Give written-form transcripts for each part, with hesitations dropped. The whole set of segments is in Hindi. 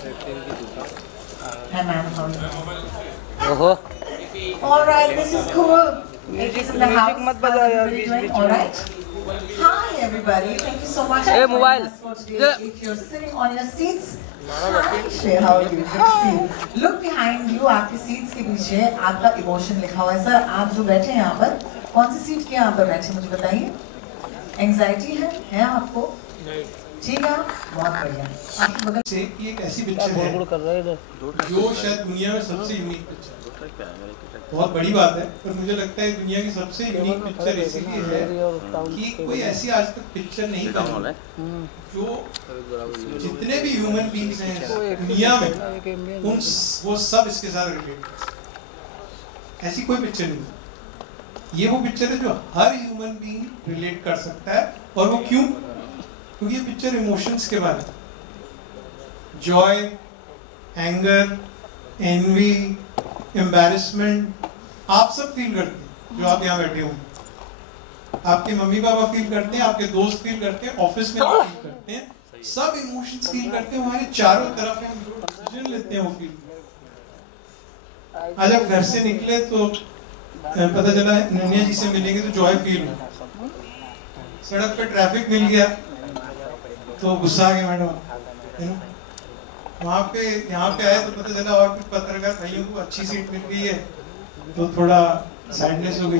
Hi ma'am, how are you? All right, this is cool. It is in the house. Everybody doing all right? Hi everybody, thank you so much for joining us for today. If you're sitting on your seats, hi Shreya, how are you? Good to see you. Look behind you, आपकी seats के पीछे आपका emotion लिखा हुआ है सर. आप जो बैठे हैं यहाँ पर, कौन सी सीट के यहाँ पर बैठे मुझे बताइए. Anxiety है आपको? ठीक है, बहुत बढ़िया. आपके बगल से एक ऐसी पिक्चर है जो शायद दुनिया में सबसे यूनिक पिक्चर है. बहुत बड़ी बात है, पर मुझे लगता है दुनिया की सबसे यूनिक पिक्चर इसलिए है कि कोई ऐसी आज तक पिक्चर नहीं बनी जो जितने भी ह्यूमन बीइंग्स हैं दुनिया में वो सब इसके साथ रिलेट कर सकते हैं. ऐसी कोई पिक्चर नहीं. ये वो पिक्चर है जो हर ह्यूमन बीइंग रिलेट कर सकता है. और वो क्यों? क्योंकि ये पिक्चर इमोशंस के बारे में. जॉय, एंगर, एनवी, एम्बैरेसमेंट आप सब फील करते हैं जो आप यहाँ बैठे हो. आपके मम्मी पापा फील करते हैं, आपके दोस्त फील करते हैं, ऑफिस में फील करते हैं. सब इमोशंस फील करते हैं. हमारे चारों तरफ हम जो डिसीजन लेते हैं वो फील. आज आप घर से निकले तो पता चला नन्या जी से मिलेंगे तो जॉय फील हो. सड़क पे ट्रैफिक मिल गया तो गुस्सा आ गया मैडम. वहाँ पे यहाँ पे आए तो पता चला और कुछ पत्रकार भाइयों को अच्छी सीट मिल गई है तो थोड़ा सैडनेस हो गई.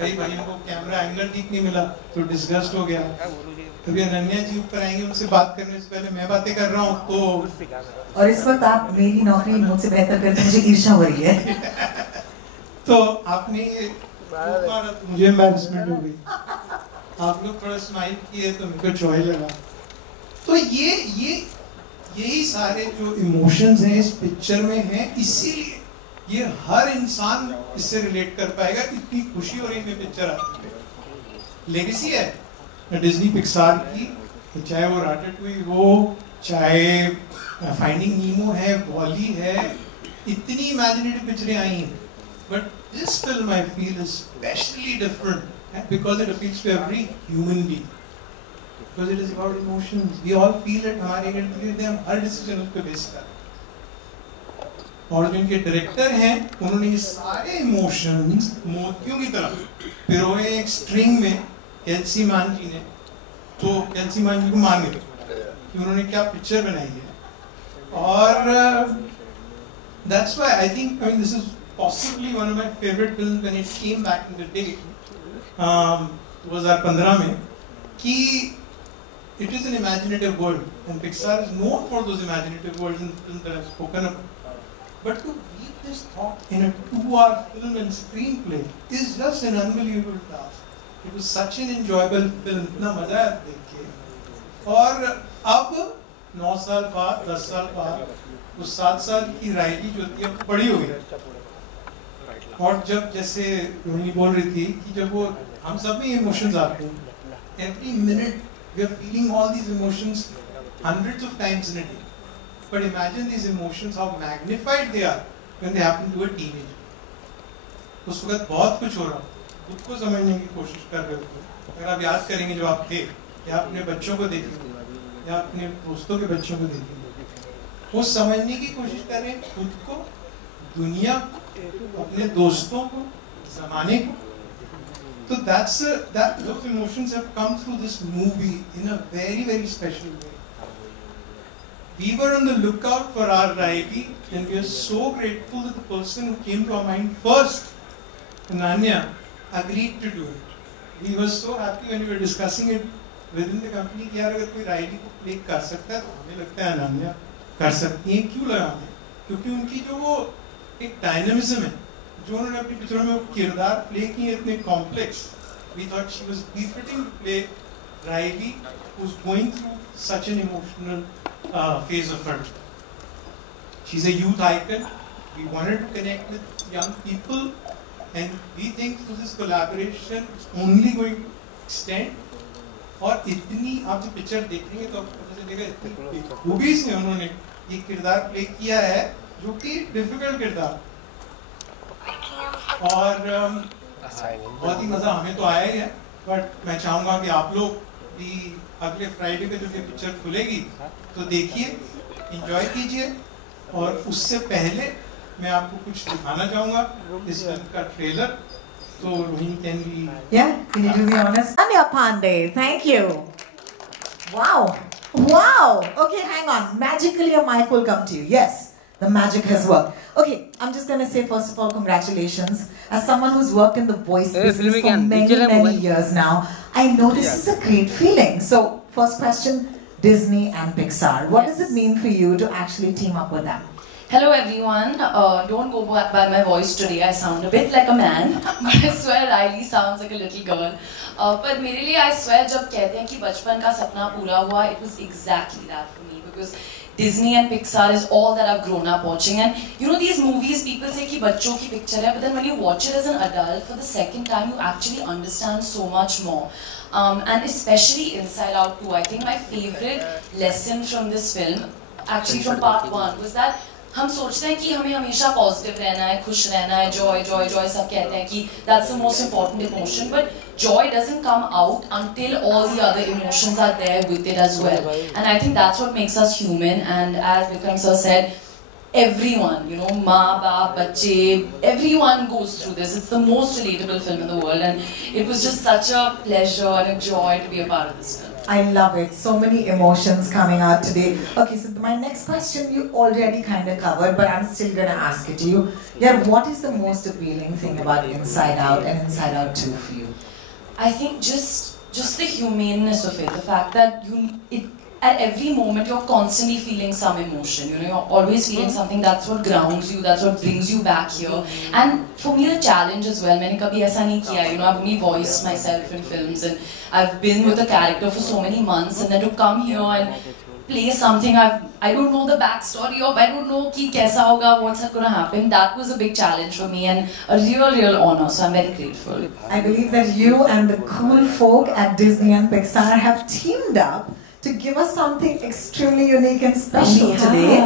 कई भाइयों को कैमरा एंगल ठीक नहीं मिला तो डिस्गस्ट हो गया. कभी अनन्या जी ऊपर आएंगे, उनसे बात करने से पहले मैं बातें कर रहा हूँ तो. और इस वक्त आप मेरी नौकरी मुझसे बेहतर करते, मुझे ईर्ष्या हो रही है. तो आपने ये मुझे एम्बैरेसमेंट हो गई. आप लोग थोड़ा स्माइल किए तो मुझे जॉय लगा. तो यही सारे जो इमोशंस हैं इस पिक्चर में हैं. इसीलिए ये हर इंसान इससे रिलेट कर पाएगा. इतनी खुशी हो रही है पिक्चर आती है. लेगेसी है डिज्नी पिक्सार की, चाहे वो राटाटूई हो, चाहे फाइंडिंग नीमो है, वॉली है. इतनी इमेजिनेटिव पिक्चरें आई हैं. But this film I feel is specially different because it appeals to every human being. Because it is about emotions. We all feel it. हमारे इर्द-गिर्द हम हर डिसीजन उस पे बेस कर. और जो इनके डायरेक्टर हैं उन्होंने ये सारे इमोशंस मोतियों की तरह पिरोए एक स्ट्रिंग में. केल्सी मान जी ने तो केल्सी मान जी को मान गए कि उन्होंने क्या पिक्चर बनाई है. और that's why I think this is possibly one of my favorite films when it came back in the day 2015 में कि it is an imaginative world and Pixar is known for those imaginative worlds in films that I've spoken of. But to weave this thought in a 2-hour film and screenplay is just an unbelievable task. It was such an enjoyable film. इतना मजा आया देख के. और अब 9 साल बाद 10 साल बाद उस 7 साल की राइली जो थी अब बड़ी हो गई. और जब जैसे रोहिणी बोल रही थी कि जब वो हम सब में इमोशंस आते हैं. Every minute we are feeling all these emotions hundreds of times in a day. But imagine these emotions, how magnified they are when they happen to a teenager. उस वक्त बहुत कुछ हो रहा, खुद को समझने की कोशिश कर रहे हो. अगर आप याद करेंगे जो आप थे, या अपने बच्चों को देखेंगे, या अपने दोस्तों के बच्चों को देखेंगे, वो समझने की कोशिश कर रहे हैं खुद को, दुनिया को, अपने दोस्तों को, ज़माने को. So those emotions have come through this movie in a very, very special way. We were on the lookout for our Riley, and we are so grateful that the person who came to our mind first, Ananya, agreed to do it. We were so happy when we were discussing it within the company कि यार अगर कोई Riley को play कर सकता है तो हमें लगता है अनन्या कर सकती हैं. क्यों लगा हमें? क्योंकि उनकी जो वो एक डायनामिज्म है जो उन्होंने अपनी पिक्चरों में किरदार प्ले किए इतने complex. We thought she was befitting to play Riley, who's going through such an emotional phase of her. She's a youth icon. We wanted to connect with young people, and we think through this collaboration it's only going to extend. और इतनी आप जो पिक्चर देखेंगे तो आपको पता चलेगा इतनी खूबी से उन्होंने ये किरदार प्ले किया है जो कि डिफिकल्ट किरदार. और बहुत ही मज़ा हमें तो आया ही है. बट मैं चाहूँगा कि आप लोग भी अगले फ्राइडे को जब ये पिक्चर खुलेगी तो देखिए एंजॉय कीजिए। और उससे पहले मैं आपको कुछ दिखाना चाहूँगा इस फिल्म का ट्रेलर। तो Rohini can be can you do the honors? Ananya Pandey, thank you. Wow. Wow. Okay, hang on. Magically a mic will come to you. Yes, the magic has worked. Okay, I'm just going to say first of all, congratulations. As someone who's worked in the voice business for many years now, I know this is a great feeling. So, first question, Disney and Pixar. What does it mean for you to actually team up with them? Hello everyone, don't go by my voice today, I sound a bit like a man, but I swear Riley sounds like a little girl. पर मेरे लिए I swear जब कहते हैं कि बचपन का सपना पूरा हुआ, it was exactly that for me, because Disney and Pixar is all that I've grown up watching. And you know these movies, people say कि बच्चों की picture है, but then when you watch it as an adult for the second time, you actually understand so much more. And especially Inside Out 2, I think my favorite lesson from this film, actually from part 1, was that हम सोचते हैं कि हमें हमेशा पॉजिटिव रहना है, खुश रहना है, जॉय जॉय जॉय सब कहते हैं कि that's the most important emotion, but joy doesn't come out until all the other emotions are there with it as well. And I think that's what makes us human. And as Vikram sir said, everyone, you know, maa baap, bacche, everyone goes through this. It's the most relatable film in the world, and it was just such a pleasure and a joy to be a part of this film. I love it. So many emotions coming out today. Okay, so my next question you already kind of covered, but I'm still going to ask it to you. Yeah, what is the most appealing thing about Inside Out and Inside Out 2 for you? I think just the humaneness of it, the fact that at every moment you're constantly feeling some emotion, you know, you're always feeling something. That's what grounds you, that's what brings you back here. And for me the challenge as well, मैंने कभी ऐसा नहीं किया, you know, I've only voiced myself in films and I've been with a character for so many months, and then to come here and play something I don't know the backstory of, I don't know कि कैसा होगा, what's gonna happen. That was a big challenge for me and a real honor, so I'm very grateful. I believe that you and the cool folk at Disney and Pixar have teamed up to give us something extremely unique and special today.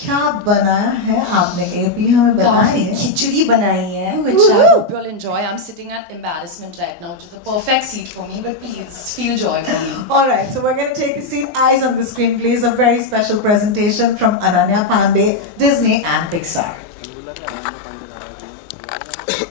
क्या बनाया है आपने? AP हमें बनाई है, खिचड़ी बनाई है, which I hope you'll enjoy. I'm sitting at embarrassment right now, which is a perfect seat for me, but please feel joy for me. Alright, so we're going to take a seat. Eyes on the screen please. A very special presentation from Ananya Pandey, Disney and Pixar.